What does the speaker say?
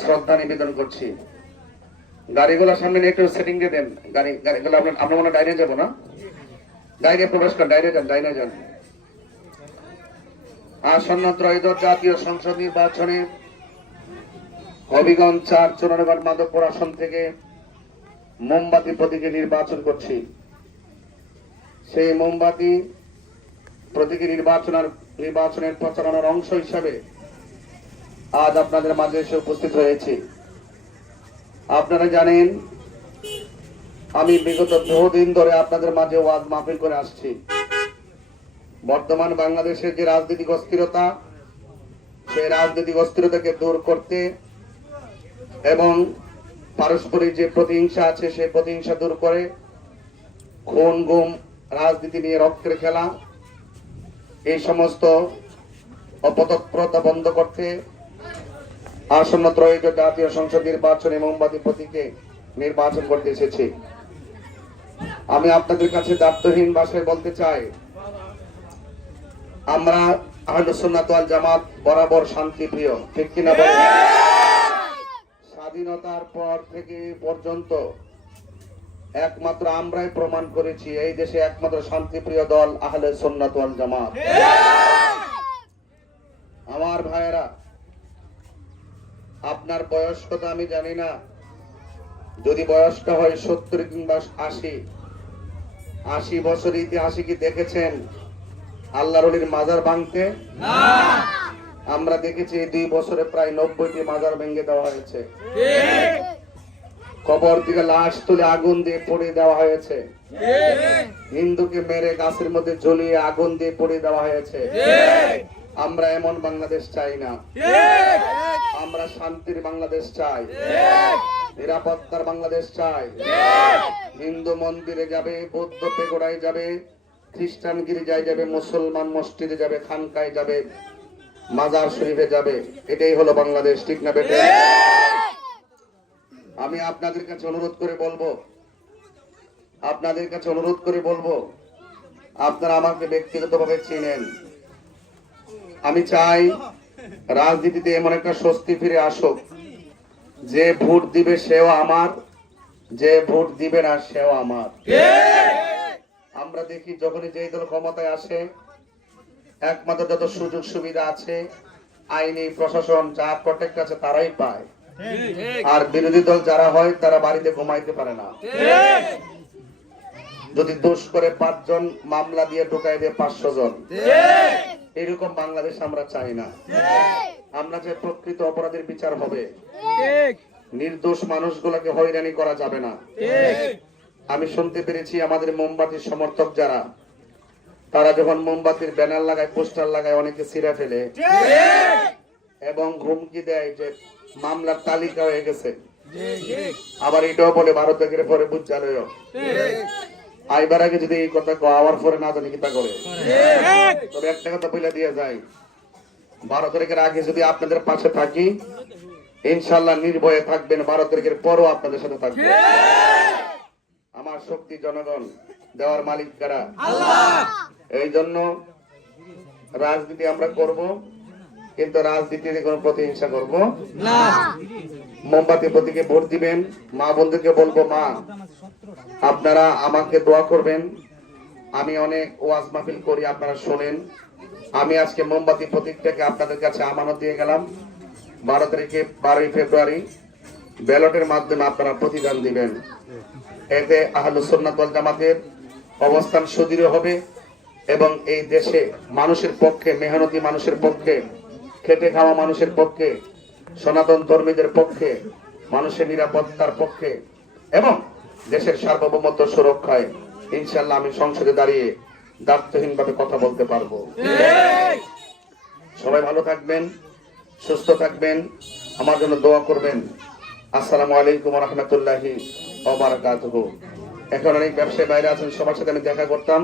শ্রদ্ধা নিবেদন করছি। গাড়িগুলো সামনে একটু সেটিং দিয়ে দেন। গাড়ি গাড়িগুলো আমরা আমরা মনে ডাইনে যাব না? ডাইনে প্রবেশ করেন ডাইনে যান ডাইনে যান। আসন্ন ত্রয়োদশ জাতীয় সংসদ নির্বাচনে হবিগঞ্জ চার চুনারগড় মাধবপুর আসন থেকে মোমবাতি প্রতীকে নির্বাচন করছি। সেই মোমবাতি প্রতীকী নির্বাচনের নির্বাচনের প্রচারণার অংশ হিসাবে আজ আপনাদের মাঝে এসে উপস্থিত হয়েছি। আপনারা জানেন, আমি বিগত বহুদিন ধরে আপনাদের মাঝে ওয়াজ মাহফিল করে আসছি। বর্তমান বাংলাদেশের যে রাজনৈতিক অস্থিরতা, সেই রাজনৈতিক অস্থিরতাকে দূর করতে এবং পারস্পরিক যে প্রতিহিংসা আছে, সেই প্রতিহিংসা দূর করে খুন, গুম, রাজনীতি নিয়ে রক্তের খেলা, এই সমস্ত অপতৎপরতা বন্ধ করতে আসন্ন ত্রয়োদশ জাতীয় সংসদ নির্বাচনে মোমবাতি প্রতীকে নির্বাচন করতে এসেছি। আমি আপনাদের কাছে দায়িত্বহীন ভাষায় বলতে চাই, আমরা আহলুসুন্নাত জামাত বরাবর শান্তি প্রিয় ঠিক কিনা বলেন? স্বাধীনতার পর থেকে পর্যন্ত একমাত্র আমরাই প্রমাণ করেছি, এই দেশে একমাত্র শান্তিপ্রিয় দল আহলে সুন্নাত ওয়াল জামাত আমার ভাইয়েরা আপনার বয়স কত আমি জানি না। যদি বয়সটা হয় সত্তর কিংবা আশি আশি বছর ইতিহাসে কি দেখেছেন? আল্লাহর অলির মাজার ভাঙতে? আমরা দেখেছি এই দুই বছরে প্রায় নব্বইটি মাজার ভেঙে দেওয়া হয়েছে। কবর থেকে লাশ তুলে আগুন দিয়ে পড়ে দেওয়া হয়েছে। হিন্দুকে মেরে গাছের মধ্যে জ্বলিয়ে আগুন দিয়ে পড়ে দেওয়া হয়েছে। আমরা এমন বাংলাদেশ চাই না। আমরা শান্তির বাংলাদেশ চাই। নিরাপত্তার বাংলাদেশ চাই। হিন্দু মন্দিরে যাবে বৌদ্ধ পেগোড়ায় যাবে খ্রিস্টান গির্জায় যাবে মুসলমান মসজিদে যাবে খানকায় যাবে মাজার শরীফে যাবে। এটাই হলো বাংলাদেশ ঠিক না বেটে? আমি আপনাদের কাছে অনুরোধ করে বলব আপনাদের কাছে অনুরোধ করে বলব আপনারা আমাকে ব্যক্তিগতভাবে চিনেন। আমি চাই রাজনীতিতে এমন একটা স্বস্তি ফিরে আসুক, যে ভোট দিবে সেও আমার, যে ভোট দিবে না সেও আমার। আমরা দেখি যখনই যেই দল ক্ষমতায় আসে, একমাত্র যত সুযোগ সুবিধা আছে, আইনি প্রশাসন যা প্রটেক্ট আছে তারাই পায়। আর বিরোধী দল যারা হয়, তারা বাড়িতে ঘুমাইতে পারে না। যদি দোষ করে পাঁচজন মামলা দিয়ে ঢুকাই দিয়ে পাঁচশো জন। এরকম বাংলাদেশ আমরা চাই না। আমরা যে প্রকৃত অপরাধের বিচার হবে নির্দোষ মানুষগুলোকে হয়রানি করা যাবে না। আমি শুনতে পেরেছি আমাদের মোমবাতির সমর্থক যারা তারা যখন মোমবাতির ব্যানার লাগায় পোস্টার লাগায় অনেকে সিরা ফেলে। এবং হুমকি দেয় যে মামলার তালিকা হয়ে গেছে। আবার এটাও বলে ভারত পরে বুঝালয় আইবার আগে যদি এই কথা আওয়ার পরে না জানি কিতা করে। তবে একটা কথা বলে দিয়ে যায়। বারো তারিখের আগে যদি আপনাদের পাশে থাকি ইনশাল্লাহ নির্ভয়ে থাকবেন বারো তারিখের পরও আপনাদের সাথে থাকবে। আমার শক্তি জনগণ দেওয়ার মালিক কারা? এই জন্য রাজনীতি আমরা করব কিন্তু রাজনীতিতে কোনো প্রতিহিংসা করব। মোমবাতি প্রতীকে ভোট দিবেন মা বন্ধুকে বলব মা আপনারা আমাকে দোয়া করবেন। আমি অনেক ওয়াজ মাহফিল করি, আপনারা শোনেন। আমি আজকে মোমবাতি প্রতীকটাকে আপনাদের কাছে আমানত দিয়ে গেলাম। বারো তারিখে, বারোই ফেব্রুয়ারি ব্যালটের মাধ্যমে আপনারা প্রতিদান দিবেন। এতে আহলু সুন্নাত জামাতের অবস্থান সুদৃঢ় হবে এবং এই দেশে মানুষের পক্ষে, মেহনতি মানুষের পক্ষে, খেটে খাওয়া মানুষের পক্ষে, সনাতন ধর্মীদের পক্ষে, মানুষের নিরাপত্তার পক্ষে এবং দেশের সার্বভৌমত্ব সুরক্ষায় ইনশাল্লাহ আমি সংসদে দাঁড়িয়ে দায়িত্বহীন ভাবে কথা বলতে পারব। সবাই ভালো থাকবেন, সুস্থ থাকবেন, আমার জন্য দোয়া করবেন। আসসালামু আলাইকুম রহমতুল্লাহি এখন অনেক ব্যবসায়ী বাইরে আছেন, সবার সাথে আমি দেখা করতাম।